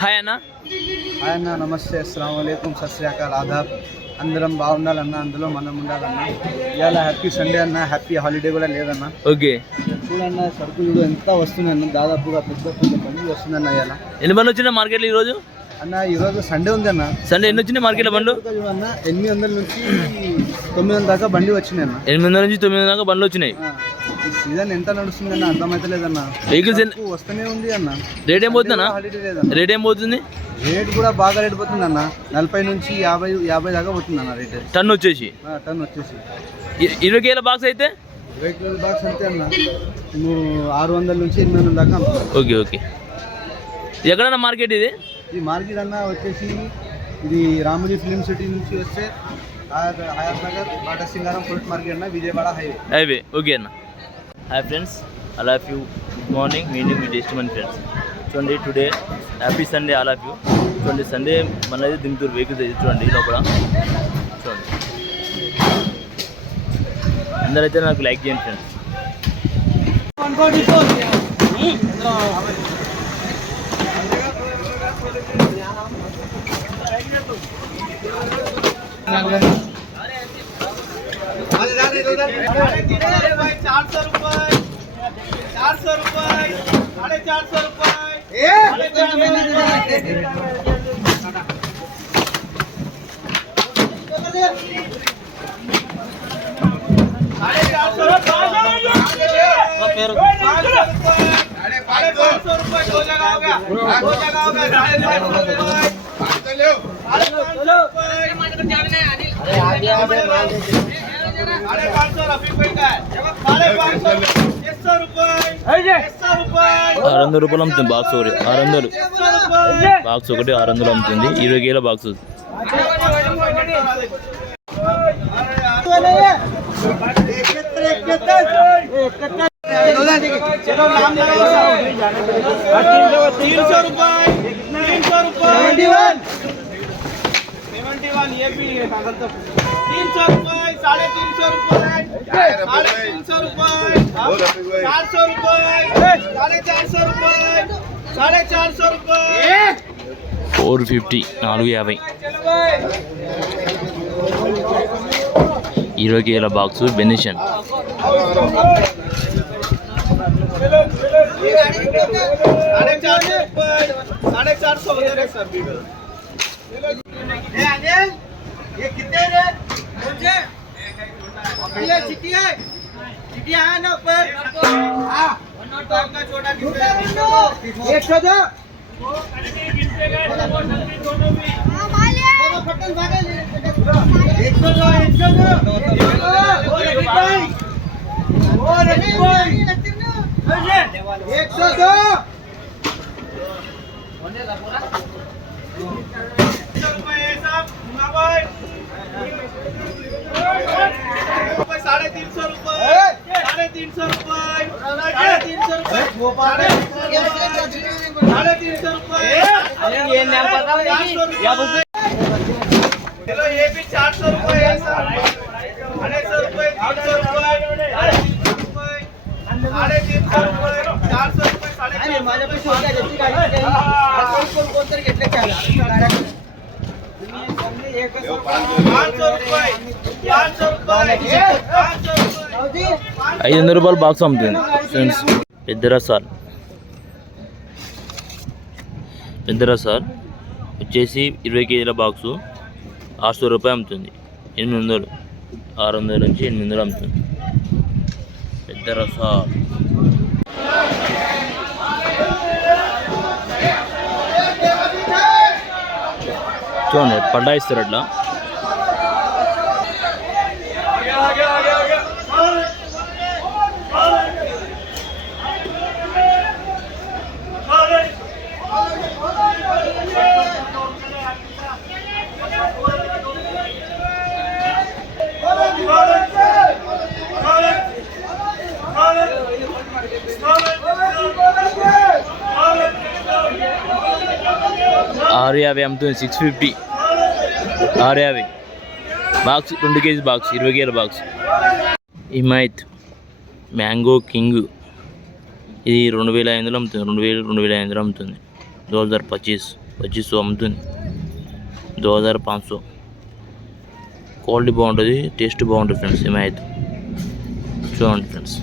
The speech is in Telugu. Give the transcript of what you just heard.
హాయ్ అన్న. హాయ్ అన్న, నమస్తే, అస్సలాము అలైకుం, సత్ శ్రీ అకాల్, ఆదాబ్. అందరం బాగుండాలన్న, అందులో మనం ఉండాలన్న. ఇవాళ హ్యాపీ సండే అన్న, హ్యాపీ హాలిడే కూడా లేదన్న. ఓకే, చూడన్న సరుకులు ఎంత వస్తున్నాయన్న, దాదాపుగా పెద్ద పెద్ద బండి వస్తుందన్న. ఇవాళ ఎన్ని బండ్లు వచ్చినాయి మార్కెట్లో ఈరోజు? అన్న ఈరోజు సండే ఉంది అన్న. సండే ఎన్ని వచ్చినాయి మార్కెట్లో బండ్లు? చూడన్న 800 నుంచి 900 దాకా బండి వచ్చినాయి అన్న. 800 నుంచి 900 దాకా బండ్లు వచ్చినాయి. ఈ సీజన్ ఎంత నడుస్తుందన్న అర్థమైతలేదన్న. వెహికల్స్ వస్తూనే ఉంది అన్న. రేట్ ఏం పోతుందన్న? హాలిడే లేదన్న. రేట్ ఏం పోతుంది? రేట్ కూడా బాగా రేట్ పోతుంది అన్న. 40 నుంచి 50 దాకా పోతుంది అన్న రేట్. టన్ వచ్చేసి 20 కేల బాక్స్ అయితే 20 కిలోల బాక్స్ అంతే అన్న. 600 నుంచి 800 దాకా అమ్ముతాం. Okay okay. ఎక్కడన్నా మార్కెట్ ఇది? ఈ మార్కెట్ అన్న వచ్చేసి ఇది రామోజీ ఫిలిం సిటీ నుంచి వస్తే Hayathnagar, Batasingaram fruit market అన్న, విజయవాడ హైవే. ఓకే అన్న. Hi friends, all of you, good morning. మీనింగ్ మీ టెస్ట్ మనీ ఫ్రెండ్స్. చూడండి, today happy Sunday all of you. చూడండి, సండే మనది దింపుతారు వెహికల్స్ అయితే. చూడండి లోపల చూడండి. అందరైతే నాకు లైక్ చేయండి ఫ్రెండ్స్. ₹600 అమ్ముతుంది బాక్స్ ఒకటి. 600 బాక్స్ ఒకటి 600 అమ్ముతుంది. 20 కేల బాక్స్. ₹450 450. 20 కేల బాక్స్ బెనిషన్. ₹500 బాక్స్ అమ్ముతుంది ఫ్రెండ్స్. పెద్ద రసాల్ వచ్చేసి 20 కేజీల బాక్సు ₹600 అమ్ముతుంది. 800 600 నుంచి 800 అమ్ముతుంది పెద్ద రసాల్. చూడండి పడ్డాయిస్తారు అట్లా. ₹650 అమ్ముతుంది. 650 650. బాక్స్ 2 కేజీ బాక్స్ 20 కేజీల బాక్స్. హిమాయత్ మ్యాంగో కింగ్ ఇది 2500 అమ్ముతుంది. 2500 అమ్ముతుంది. 2025 అమ్ముతుంది. 2500 క్వాలిటీ బాగుంటుంది, టేస్ట్ బాగుంటుంది ఫ్రెండ్స్. హిమాయత్ చూడండి ఫ్రెండ్స్.